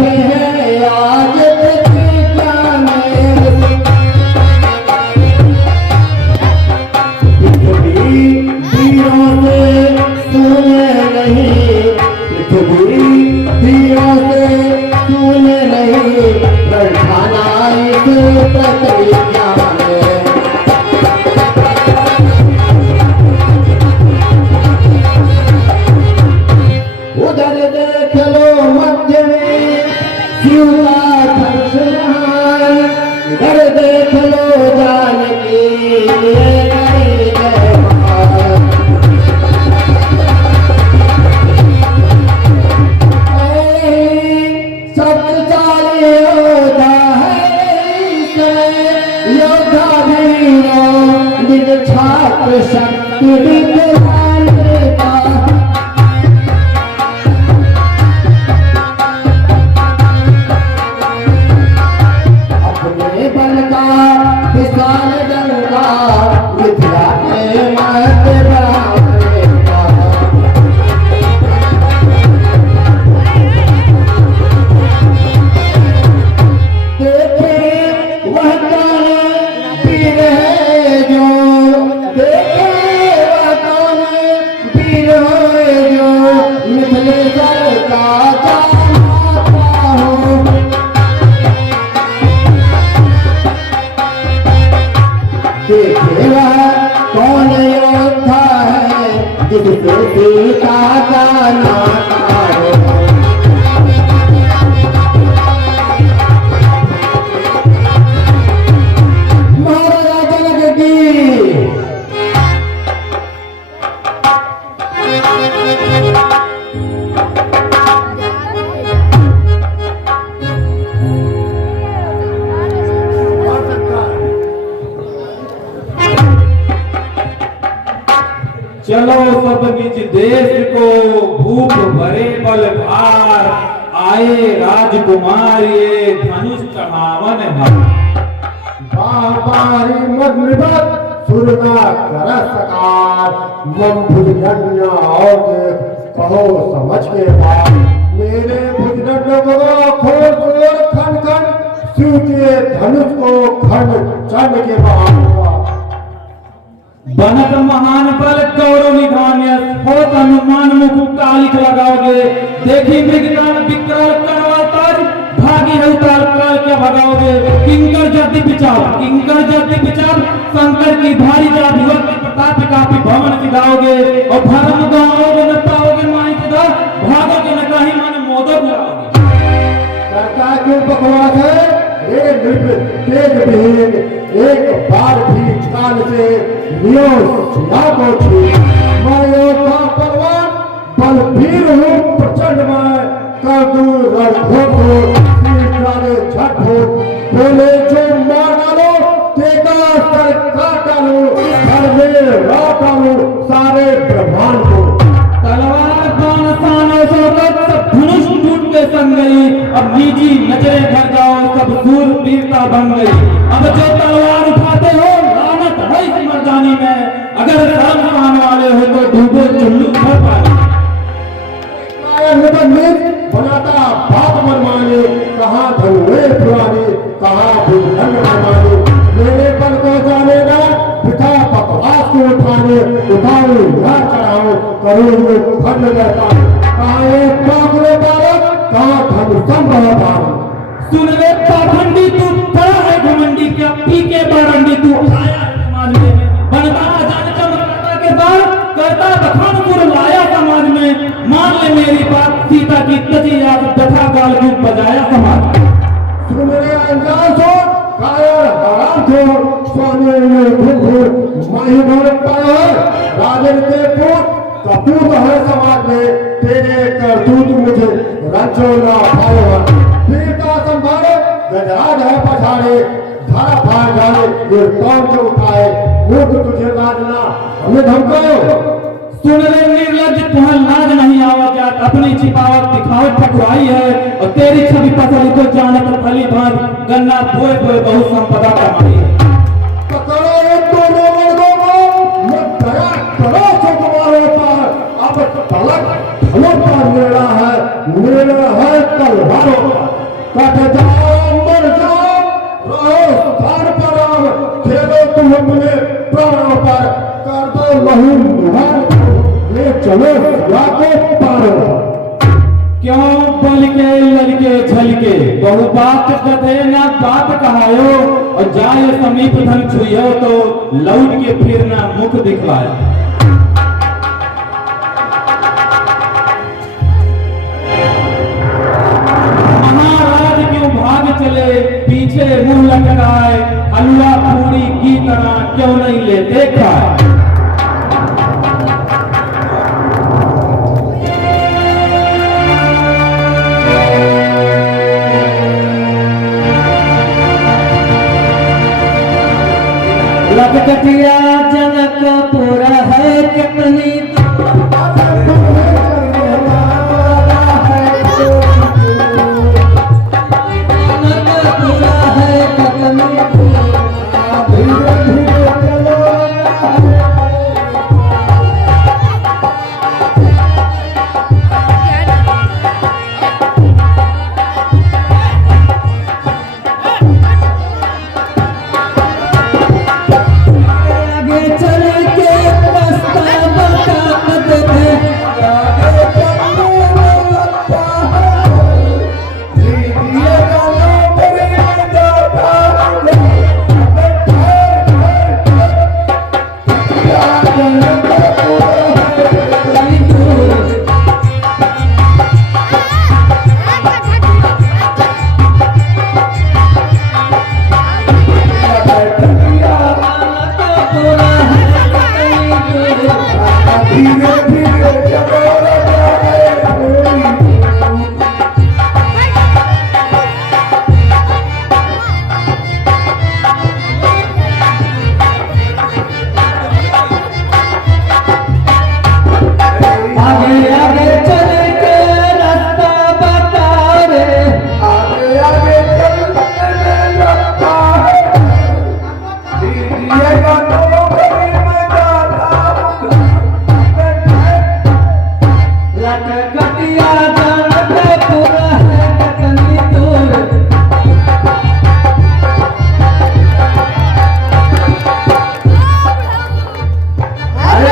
बैठे हैं आज प्रतिज्ञा में, पृथ्वी वीरों से सुने नहीं, पृथ्वी वीरों से सुने नहीं, बैठाना इस प्रतिज्ञा में। उधर देख लो मध्य में शिव का धनुष, इधर देख लो जानकी ये करी जय महान। शक्तिशाली योद्धा है योद्धा वीरों, निज छात्र शक्ति विद्वान का। विशाल डंका विद्या के मत बढ़ाने का। देखे वह कौन वीर है जो, देखे वह कौन वीर है जो मिथिलेश्वर का जाता हो। देखे वह कौन योद्धा है जिससे सीता का नाता हो। महाराजा जनक की चलो सब निज देश को भूख भरे बल भार, आए राजकुमार ये धनुष चढ़ावन हर। बारी मत सुरना कर सकार, मम भुजगण्य और कहो समझ के बात। मेरे भुजगण्य को खोल खोल खन खन, शिव के धनुष को खन चढ़ के बाद। बनत महान बल गौरव निधान्य, होत हनुमान मुख कालिक लगाओगे। देखी मृगनाल विकराल करवा ताज, भागी हलताल काल क्या भगाओगे। किंकर जाति विचार, किंकर जाति विचार, शंकर की भारी जाति वक्त प्रताप कापी भवन सिधाओगे। और धर्म गाओगे न पाओगे माई खुदा, भागोगे न कहीं मन मोदक लाओगे। करता क्यों बकवास है रे नृप तेज विहीन, एक बार भी चाल से लियो सिया को छू। मैं योद्धा बलवान बलवीर हूँ प्रचंड, मैं कर दूं रणघोर को डाले झट हो। बोले जो मार डालो तेगा सर काट डालो, घर में रात डालो सारे ब्रह्मांड को। तलवार बाण शान शौकत सब धनुष टूट के संग गई। अब निजी नजरें भर जाओ सब सूर वीरता बन गई। अब जो तलवार उठाते हो लानत है इस मर्दानी में, अगर धर्म निभाने वाले हो तो डूबो चुल्लू भर पानी। बनाता बाप मनमाने, कहाँ धनुए पुराने, कहाँ भुजगण्य मनमाने। मेरे बल को जाने ना पिता बकवास को उठाने, उठाओ या चढ़ाओ करो खंड रहता। कहाँ एक पागलो बालक, कहाँ धनुषम पार। सुन रे पाखंडी तू बड़ा है घमंडी, क्या पी के बारंडी तू आया समाज में। बनता जान चमत्कार के साथ करता बखानपुर लाया समाज में। मान ले मेरी बात सीता की तजी याद दफा गाल को बजाया समाज। सुन मेरे अनजान सो कायर हराम छोड़, सोने में भूख माही भर पाया राजन के पुत्र कपूत है समाज में। तेरे करतूत मुझे रंचो ना भाव, वीरता संभाले गजराज है पछाड़े। धारा फाड़ डाले ये कौन से उठाए, मूर्ख तुझे लाजना हमें धमकाओ। सुन रे निर्लज तुम्हें लाज नहीं आवत जात, अपनी छिपावट दिखावट ठकुराई है। और तेरी छवि पसली को जानत फली भांज, गन्ना बोए बोए बहुत संपदा कमाई है। पकड़ो एक दोनों वर्गों को, मत दया करो सो तुम्हारे पार। अब तलक धनुष का निर्णय है तलवारों का। कर दो लहू लुहान को, ये चलो सिया को पारो। क्यों बल के ललके झलके, बहु बात कथे ना बात कहायो, और जाए समीप धन छुइयो तो लौट के फिर ना मुख दिखलायो। महाराज क्यों भाग चले, पीछे मुंह लटकाए, हलवा पूरी की तरह क्यों नहीं लेते खाए। लखकटिया जनकपुर है कितनी, जनकपुर है कितनी, आगे चल के रास्ता बता दे,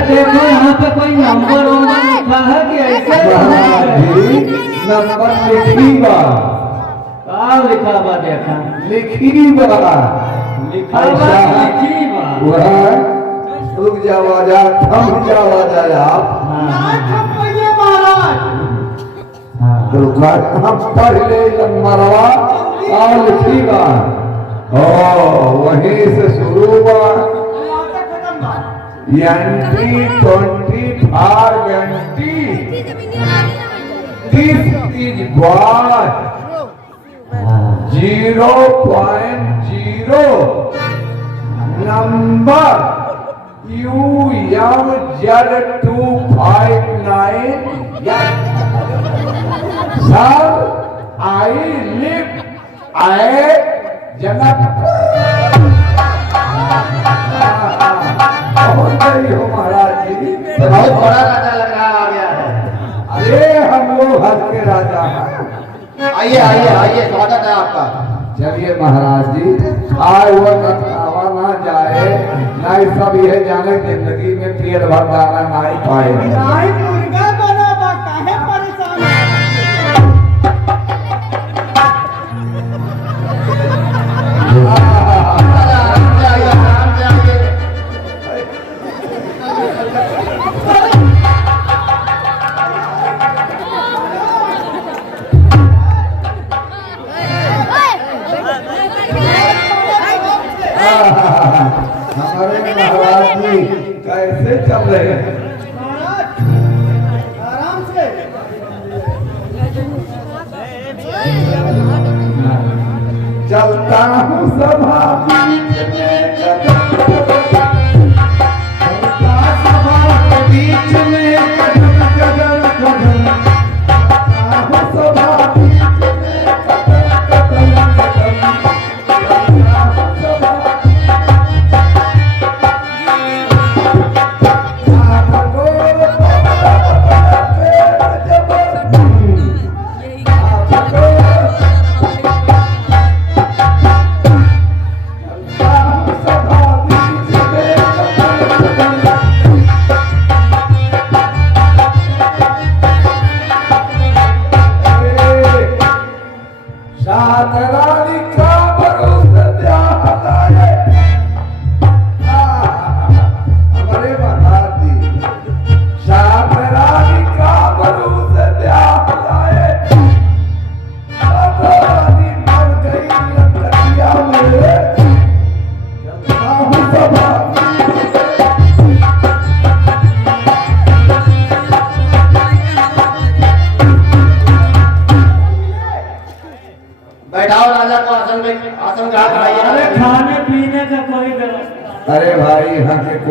देखो यहाँ पे कोई नंबर लिखा है कि ऐसे नंबर लिखी बा, का लिखा बा, देखा लिखी बा, लिखा बा, लिखी बा। वह रुक जावा जा, थम जावा जा आप। रुका हम पहले नंबरवा और लिखी बा, ओ वहीं से शुरू बा। एंट्री 24 घंटी, this is God 0.0 number UMZ259। Sir I live at Janakpur. हो महाराज जी, बहुत बड़ा राजा लग रहा आ गया है। अरे हम लोग हर के राजा हैं। आइए आइए आइए, स्वागत है आपका। चलिए महाराज जी, आए हुआ कथावा ना जाए, नहीं सब यह जाने जिंदगी में पेट भर डाला नहीं पाए। हमारे महाराज जी कैसे चल रहे हैं? आराम से। चलता हूँ सभा बीच में कदम, चलता सभा के बीच में कदम कदम कदम, चलता हूँ सभा बीच में कदम कदम कदम, चलता हूँ सभा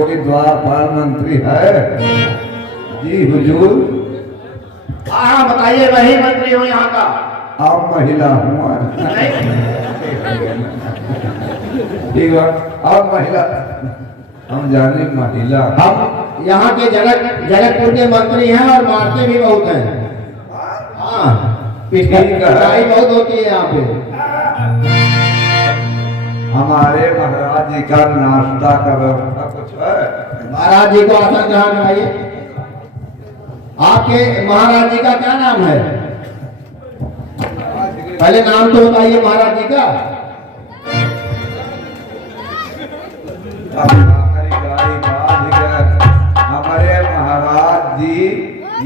कोई द्वारपाल मंत्री है? जी हुजूर। हाँ बताइए, वही मंत्री हूँ यहाँ का। आप महिला हुआ? ठीक है, आप महिला, हम जाने महिला। हम यहाँ के जनकपुर के मंत्री हैं और मारते भी बहुत हैं। हाँ, पिटाई बहुत होती है यहाँ पे। हमारे महाराज जी का नाश्ता का व्यवस्था कुछ है? महाराज जी को आसन ग्रहण कराइए। आपके महाराज जी का क्या नाम है? पहले नाम तो बताइए महाराज जी का। हमारे महाराज जी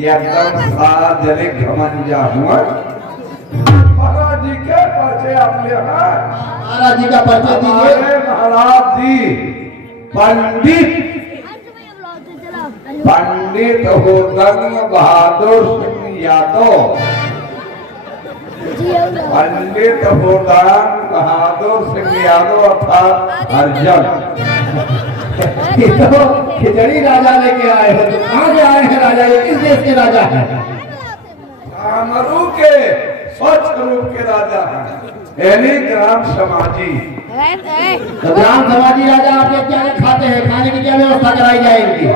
एकदम सार्वजनिक घमंडा हुआ। महाराज जी के परिचय अपने हैं। महाराज जी का परिचय दीजिए। हमारे महाराज जी पंडित होतंग बहादुर सिंह यादव। पंडित होतंग बहादुर सिंह यादव अर्थात अर्जन। तो खिचड़ी राजा लेके आए हो। कहाँ से आए हैं राजा? ये किस देश के राजा हैं? कामरू के स्वच्छ रूप के राजा हैं, यानी ग्राम समाजी। तो ग्राम समाजी राजा आपके क्या खाते हैं? खाने की क्या व्यवस्था कराई जाए इनकी?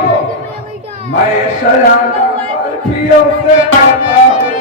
मैं सयाना बर्फियों से आता हूँ।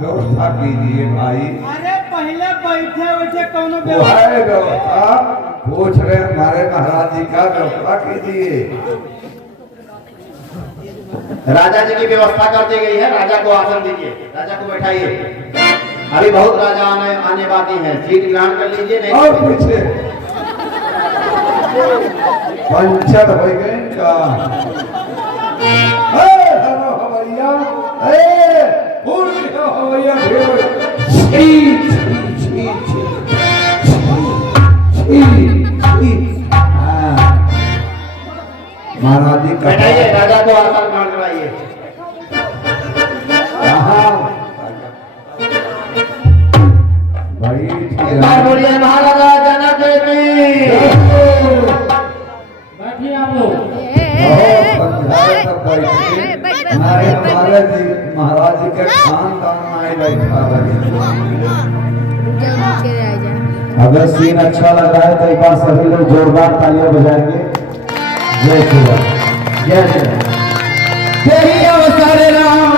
व्यवस्था कीजिए भाई। अरे पहले बैठे बैठे कौन वो है व्यवस्था, पूछ रहे हमारे महाराज जी का व्यवस्था कीजिए। राजा जी की व्यवस्था कर दी गई है। राजा को आसन दीजिए, राजा को बैठाइए। अभी बहुत राजा आने बाकी हैं। सीट ग्रहण कर लीजिए। नहीं और पीछे पंचर हो गए का। हेलो हवैया, हवैया महाराज जी बैठाइए, राजा को आसन ग्रहण कराइए। बोलिए महाराजा जनक की। बैठिए आप लोग। हमारे जी महाराज जी के खानदान में बैठा रहे। अगर सीन अच्छा लग रहा है तो एक बार सभी लोग जोरदार तालियां बजाएंगे। जय श्री राम, जय श्री राम। यही अवसर राम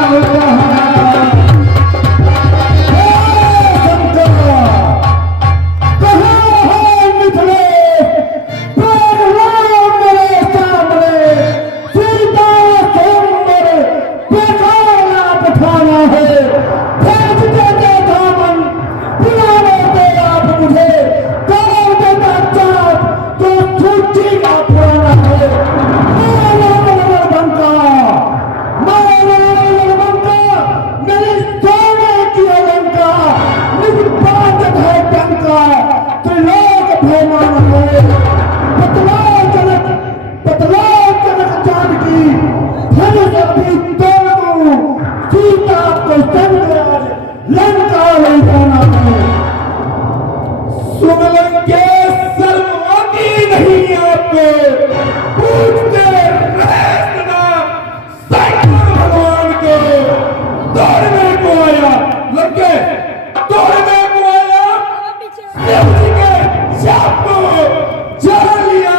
को पूछते रहना शंकर भगवान को दौड़ने को आया लगे दौड़ने को आया शिव जी के शाप को जान लिया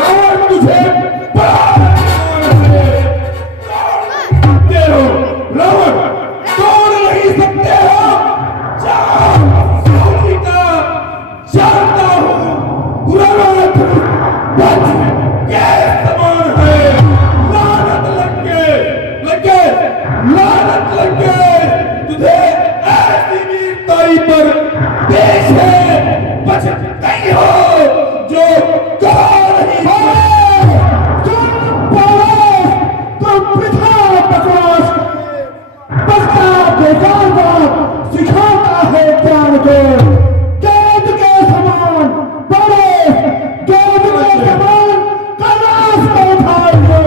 और तुझे रावण तोड़ नहीं सकते हो जानता हूँ रावण बच के समान है लानत लग के तुझे ऐसी वीरताई पर देश है बच गई हो जो कहा नहीं सिखाता है ज्ञान को गेंद के समान बड़े गेंद के समान कैलाश को उठाएंगे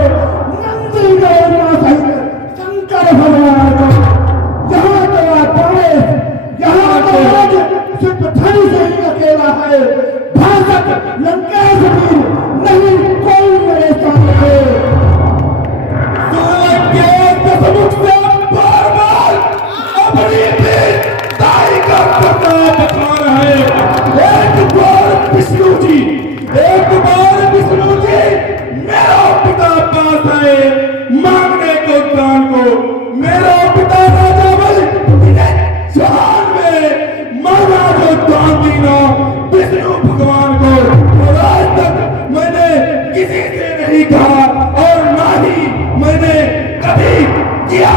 नंदी गौरिया सहित शंकर भगवान को यहाँ तेरा प्रवेश यहाँ तो आज सिर्फ धनी से ही अकेला है भाषक लंकेश भी नहीं कोई मेरे सामने समुख से बार-बार अपनी ताई का प्रताप दिखा रहे एक बार विष्णु जी मेरा पिता पास है मांगने को दान को मेरा पिता राजा बलि जहान में मांगा जो दान दीना विष्णु भगवान को और आज तक मैंने किसी से नहीं कहा और ना ही मैंने कभी किया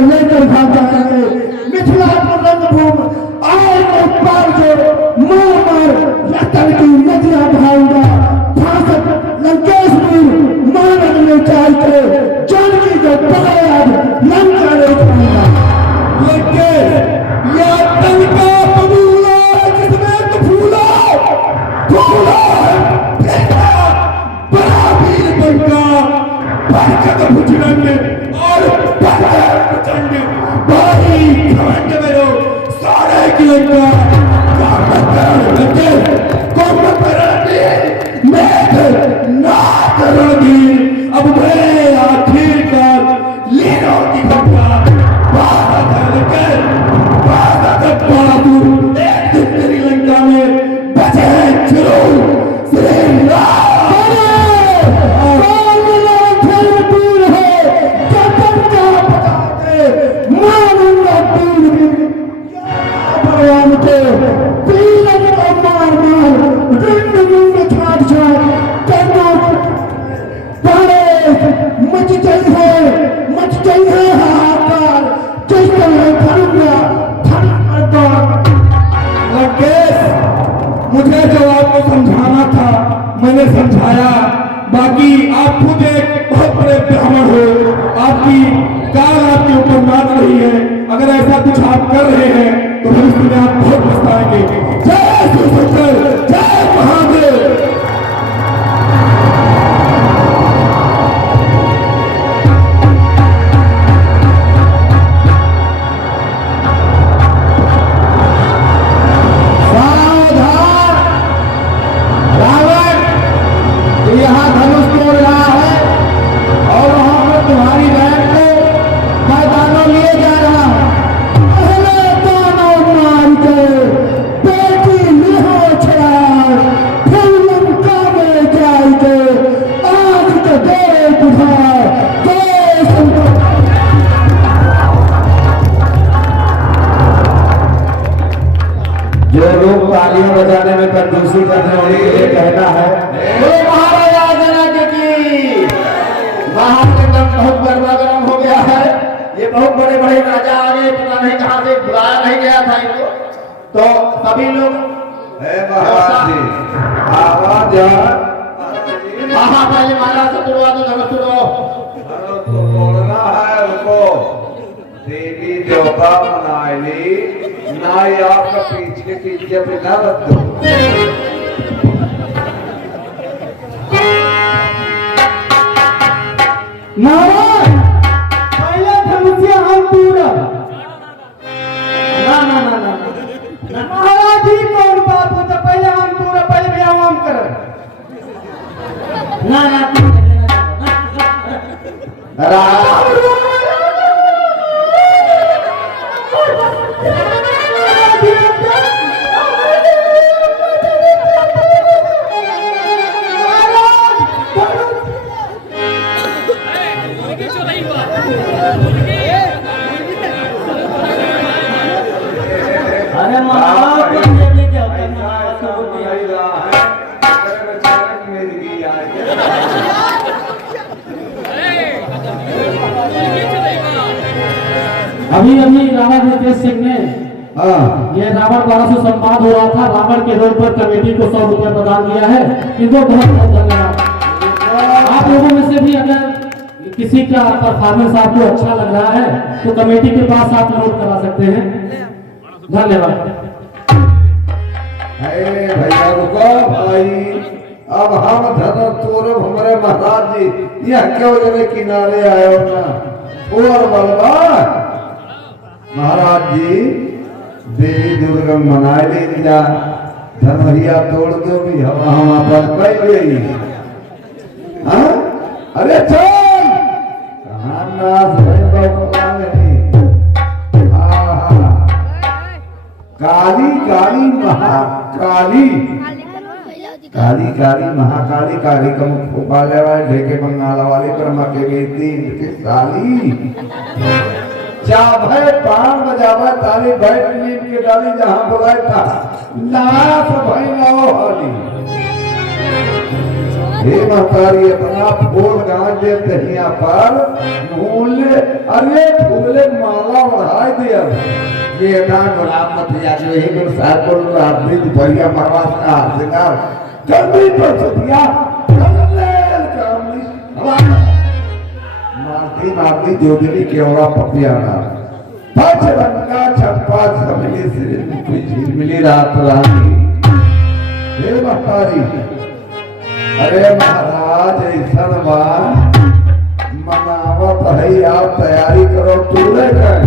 लेकर भाग जाएंगे मिथिला पर रंगभूमि आए को पार जो मार मार रतन की नदियां बहाऊंगा भाषक लंकेश वीर मानव में चाल के जानकी को पकड़ा लंका ले जाऊंगा लंकेश यह तन का बबूला जिसमें श्रीलंका अब मैं आखिरकार लीनो की घटना श्रीलंका में बचे मुझे जो आपको समझाना था मैंने समझाया। बाकी आप खुद एक बहुत बड़े ब्राह्मण हो, आपकी काल आपके ऊपर नाच रही है। अगर ऐसा कुछ आप कर रहे हैं तो भविष्य में आप बहुत पछताएंगे। जय श्री शंकर, जय महादेव। यहाँ धनुष तोड़ रहा है और वहां पर तुम्हारी बहन को मैदानों लिए जा रहा है। पहले दानों मार के बेटी लिहो छुड़ाए, फिर लंका में जाएंगे। आज तो दे बुझाए, जय शंकर। जो लोग तालियां बजाने में कंजूसी करने वाले के लिए कहना है बाहर के दम बहुत गर्मा हो गया है। ये बहुत बड़े बड़े राजा आ गए, पता नहीं कहां से बुलाया नहीं गया था इनको। तो सभी लोग महाराज जी आवाज हाँ पहले महाराज से तुड़वा दो, धनुष तुड़ो। बोलना है उनको देवी देवता मनाएली ना ही आपका पीछे पीछे पे ना रख दो। महाराज पहले धनुष्य हम पूरा ना ना ना ना महाराज ही कौन बात होता, पहले हम पूरा पहले व्यायाम कर ना ना अरे महाराज अभी रावण रितेश सिंह ने ये रावण द्वारा से संवाद हो रहा था। रावण के रोड पर कमेटी को 100 रुपया प्रदान किया है। इनको बहुत बहुत धन्यवाद। आप लोगों में से भी अगर किसी का परफॉर्मेंस आपको अच्छा लग रहा है तो कमेटी के पास आप नोट करा सकते हैं। धन्यवाद। भैया रुको भाई, अब हम धनुष तोड़ो हमारे महाराज जी। यह क्यों जगह किनारे आए हो ना और बलवा महाराज जी देवी दुर्गा मनाए ले जा धनुहिया तोड़ दो भी हम अपन कह गई। अरे चल कहाँ नाच रहे काली काली महाकाली काली काली महाकाली काली का मुख फुपाले वाले ढेके बंगाला वाले ब्रह्मा के बेटी के साली चाहे पान बजावा ताली बैठ नीम के डाली जहां बुलाए था लाश भाई लाओ हाली। हे महतारी अपना फूल गांव दे दहिया पर मूल्य अरे फूले माला बढ़ाई दिया ये दान गुलाब मत या जो एक सार को आदमी दुपहिया परवास का सिंगार जल्दी पर सतिया कल्लेल कामली मारती मारती जोजनी केवड़ा पपियाना पांच रंगा छप्पा समली सिर कोई झील मिली रात रानी। हे महतारी अरे महाराज ऐसा बात मनावत है आप तैयारी करो तूने कर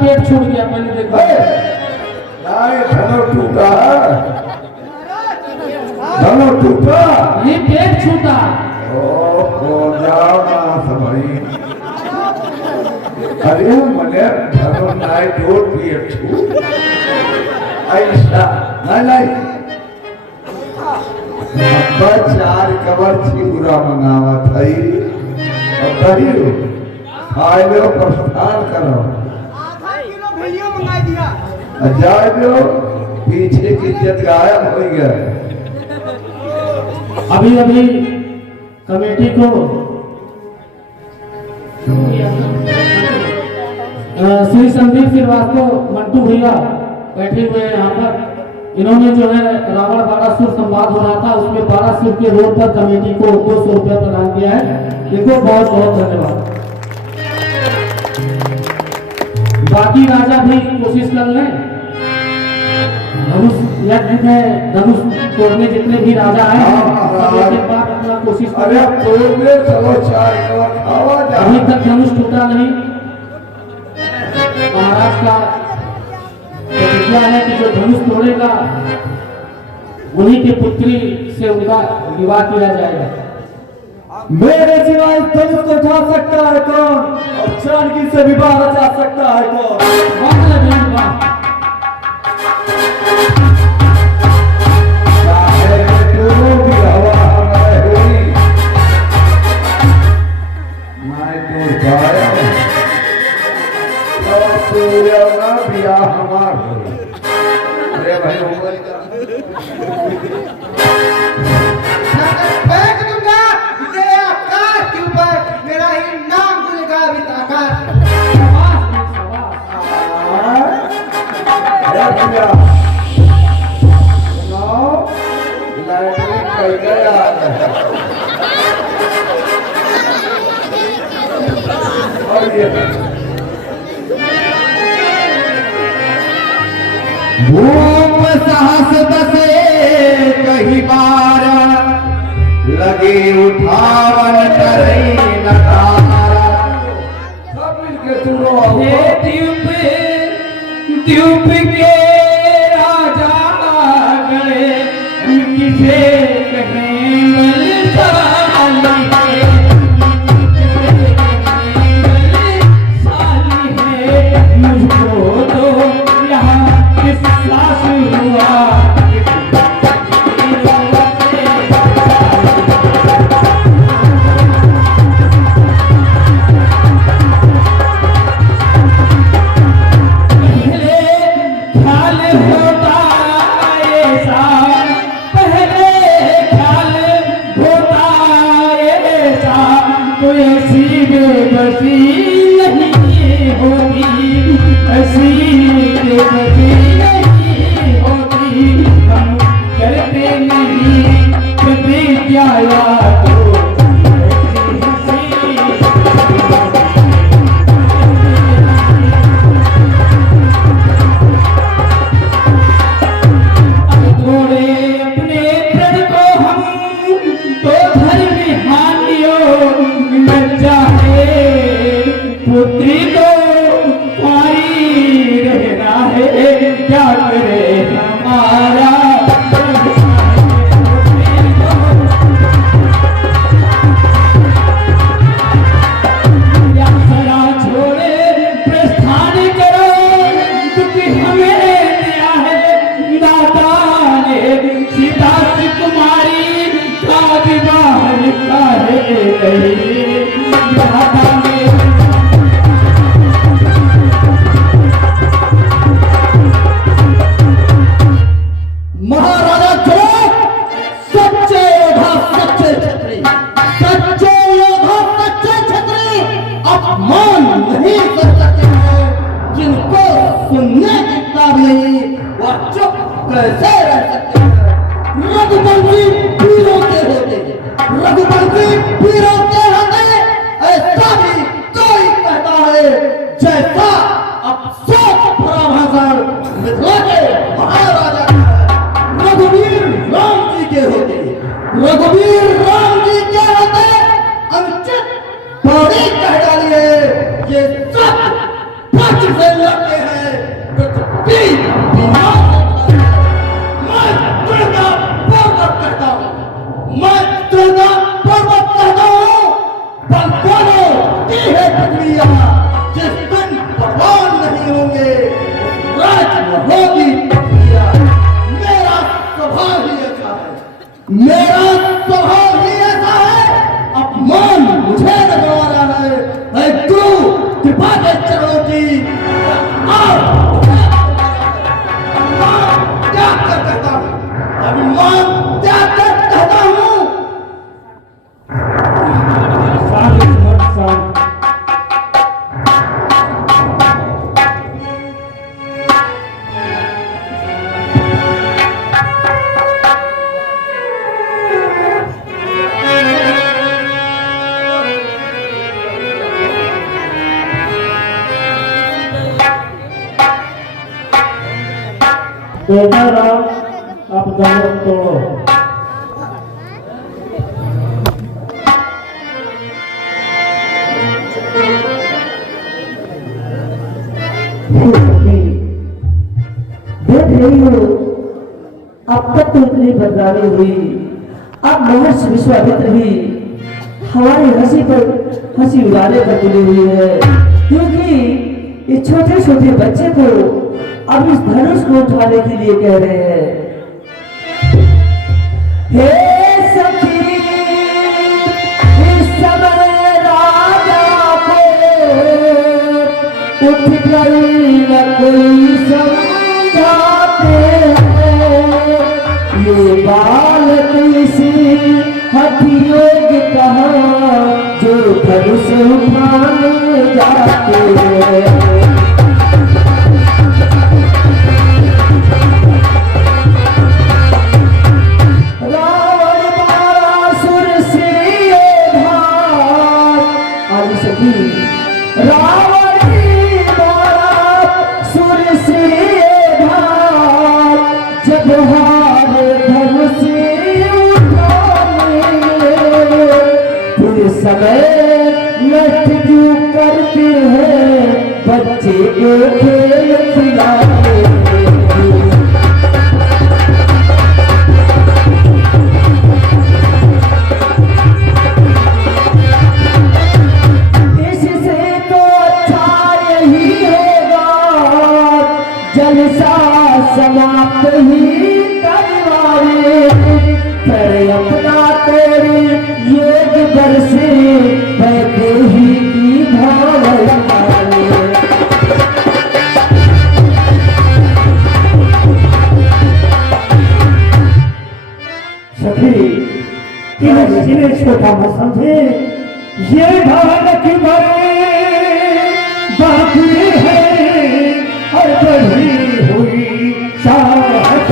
पेट छूट गया, मैंने देखा। नहीं धनो टूटा, धनो टूटा, नहीं पेट छूटा। ओ जाओ ना समझी। अरे मने धनो नाई दो पेट छूट ऐसा नहीं अब्बा चार कवर चिगुरा मंगावा थई और कहियो खाए लो प्रस्थान करो आधा किलो वीडियो मंगा दिया। जाए दो पीछे की इज्जत गायब हो गया। अभी अभी कमेटी को श्री संदीप श्रीवास्तव मंटू भैया बैठे हुए हैं यहाँ पर। इन्होंने जो है रावण बारासुर संवाद हो रहा था, उसमें बारासुर के रोड पर कमेटी को 200 रुपया प्रदान किया है। देखो बहुत बहुत धन्यवाद। बाकी राजा भी कोशिश कर लें, धनुष यज्ञ में धनुष तोड़ने जितने भी राजा हैं सब एक एक बार अपना कोशिश अरे करें। तोड़ने चलो चार कवर खावा जा। अभी तक धनुष टूटा नहीं। महाराज का प्रतिज्ञा है कि जो धनुष तोड़ेगा उन्हीं की पुत्री से उनका विवाह किया जाएगा। मेरे सिवा इस धनुष को उठा सकता है कौन और जानकी से विवाह रचा सकता है कौन? चाहे दोनों भी हवा हमारे हुई मैं तो गाया तो सूर्य ना बिया हमार हुई। अरे भाई उम्र का फेंक दूंगा तेरे आकाश के ऊपर, मेरा ही नाम दूंगा अभी आकाश। भूप साहस बसे कही बार लगे उठावन करई नकारा। सब मिलके सुनो द्वीप के राजा गए किसे कहें बलशाली है, मुझको तो यहाँ किस्सा हुआ। पुत्री को पारी रहना है, क्या करे हमारा यात्रा छोड़े प्रस्थान करो, क्योंकि हमें दिया है दाता ने सीता कुमारी का विवाह लिखा है दाता ने। महाराजा जो सच्चे योद्धा सच्चे छत्री, सच्चे योद्धा सच्चे छत्री अपमान नहीं कर सकते हैं। जिनको सुनने की ताब नहीं वह चुप कैसे रह सकते हैं? रघुवंशी वीरों के होते, रघुवंशी वीरों के होते ऐसा भी कोई कहता है जैसा अफसोस भरा भाषण मिथिला के महाराजा रघुवीर राम जी के होते, रघुवीर राम जी के होते अनुचित बड़ी कह डाली है। ये सब पक्ष से लड़के बेटा राम आप दोनों तोड़ो। देख रही हो अब तक तो इतनी बदनामी हुई, अब महर्षि विश्वामित्र भी हमारी हंसी पर हंसी उड़ाने पर तुली हुई है, क्योंकि इस छोटे छोटे बच्चे को अब इस धनुष को उठाने के लिए कह रहे हैं। हे सखी इस समय राजा को उठ गई न कोई समझाते हैं, ये बालक इसी हथियोग कहा जो धनुष उठाने जाते हैं। समय नष्ट क्यों करते हैं बच्चे को खेल खिलाते इससे तो अच्छा यही होगा जलसा समाप्त ही करवाए कर अपना तेरी योग बरसे वैदेही की भावना सखी इन्हें छोटा मत समझे, ये बालक बड़े बाकी है और बढ़ी हुई साहस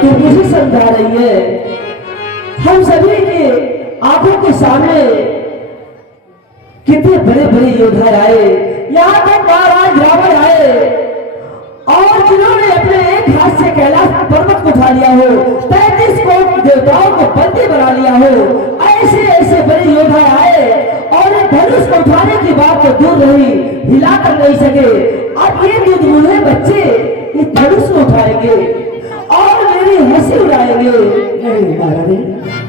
तो मुझे समझा रही है। हम सभी के आंखों के सामने कितने बड़े बड़े योद्धा आए, यहाँ तक महाराज रावण आए और जिन्होंने अपने एक हाथ से कैलाश पर्वत को उठा लिया हो, 33 कोट देवताओं को बंदी बना लिया हो, ऐसे ऐसे बड़े योद्धा आए और एक धनुष को उठाने की बात तो दूर रही, हिला कर नहीं सके। अब ये दूध मुँहे बच्चे इस धनुष को उठाएंगे और मेरी हंसी उड़ाएंगे। नहीं महारानी,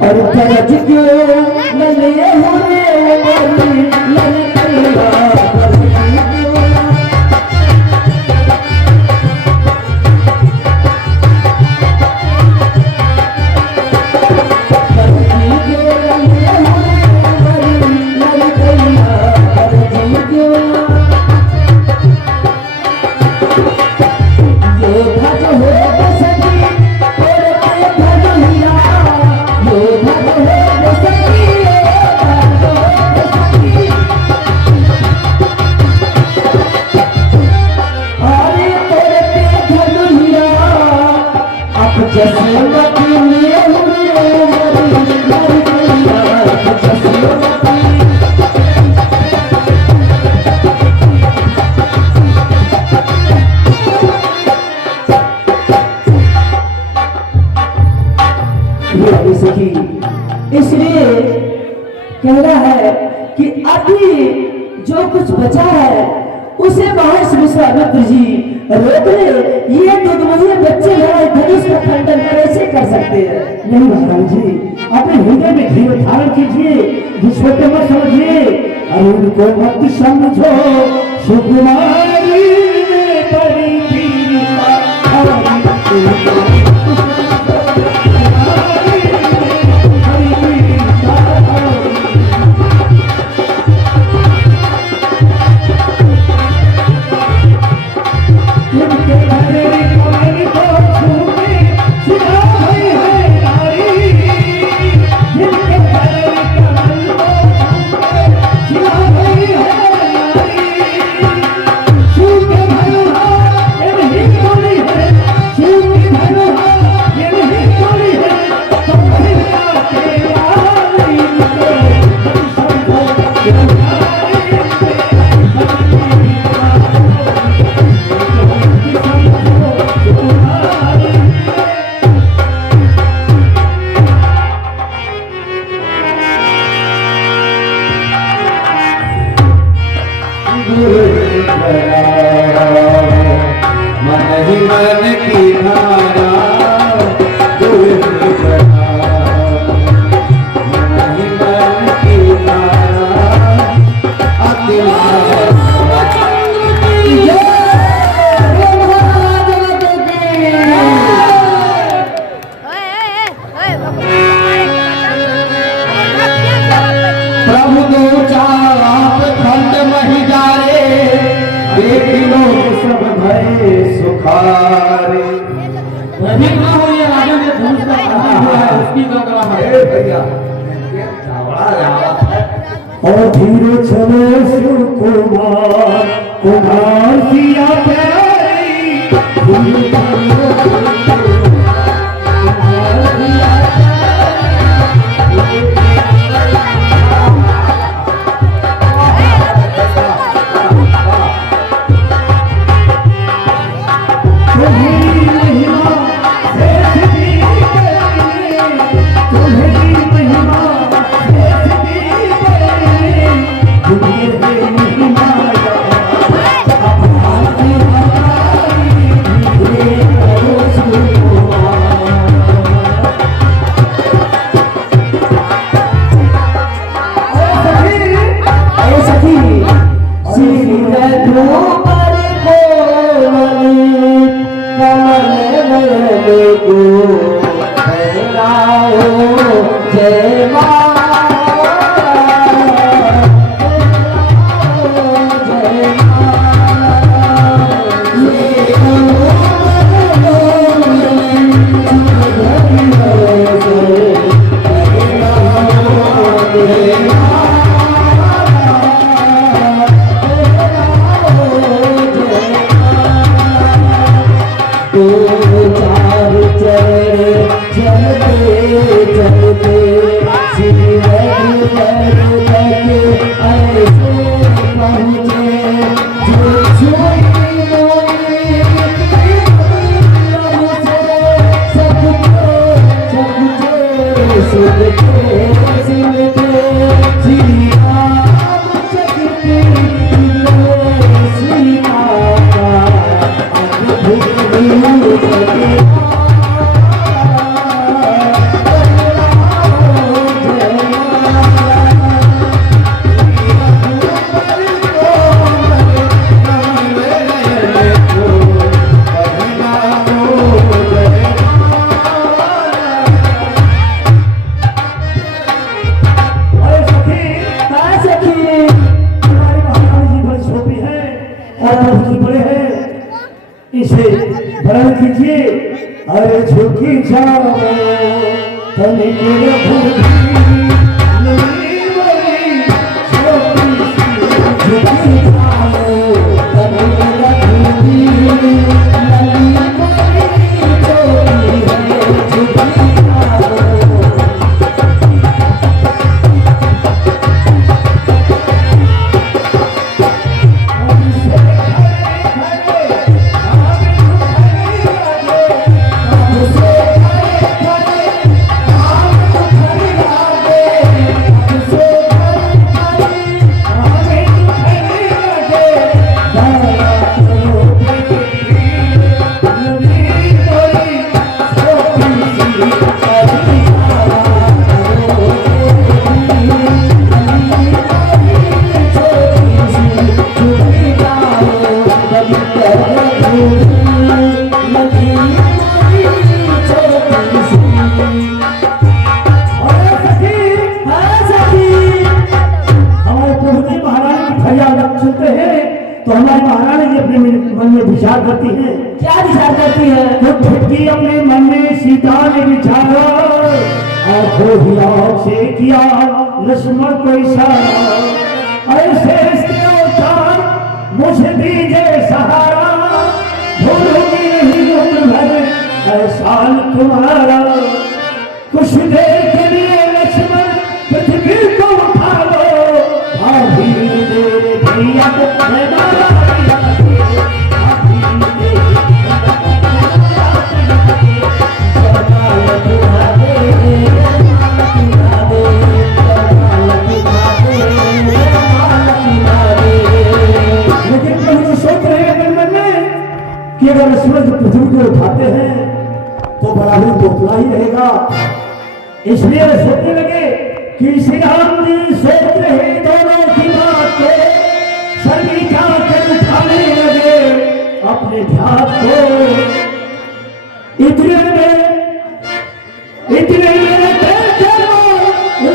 और गरज क्यों ललिए हुए कुछ बचा है उसे महर्षि विश्वामित्र जी रोक ले। ये दुर्दमुझे बच्चे हमारे धनुष का खंडन कैसे कर सकते हैं? नहीं महाराज जी, अपने हृदय में धीरे धारण कीजिए, दूसरों को मत समझिए, और उनको मत समझो। सुकुमारी ने बड़ी पीड़ा प्रभु दो चार खंड मही जारे, देख लो सब भय सुखारे। राजा ने धनुष का कहा हुआ है, उसकी गंगा है भैया और धीरे चलो सुकुमार कुमार सिया प्यारी। अरे झुकी जाओ तनिक तो हमारी महारानी जी अपने मन में विचार करती हैं। क्या विचार करती है? तो ठुटकी अपने मन में सीता ने विचारा, आंखों ही आंख से किया लक्ष्मण को इशारा, ऐसे इसके अवतार मुझे दीजिए सहारा, भूलूंगी नहीं उम्र भर एहसान तुम्हारा। कुछ देर के लिए लक्ष्मण पृथ्वी को उठा लो, भाभी तेरे भैया को मैं मारा दिया, भाभी तेरे लेकिन प्रभु सोच रहे हैं मन में कि अगर सूरज पृथ्वी को उठाते हैं तो बड़ा ही तोतला ही रहेगा। इसलिए सोचने लगे कि श्री राम जी सोच रहे दोनों की बात को, सभी जाकर उठाने लगे अपने ध्यान को। इतने में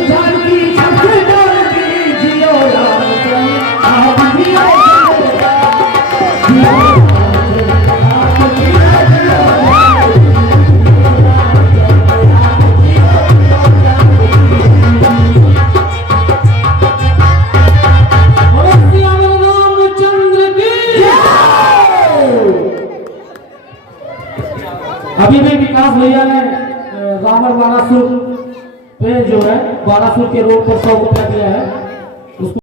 जानकी सबसे जानकी जियो राम आप भी अभी भी विकास भैया ने रावण बारासुर पे जो है बारासुर के रोड पर 100 रुपया दिया है।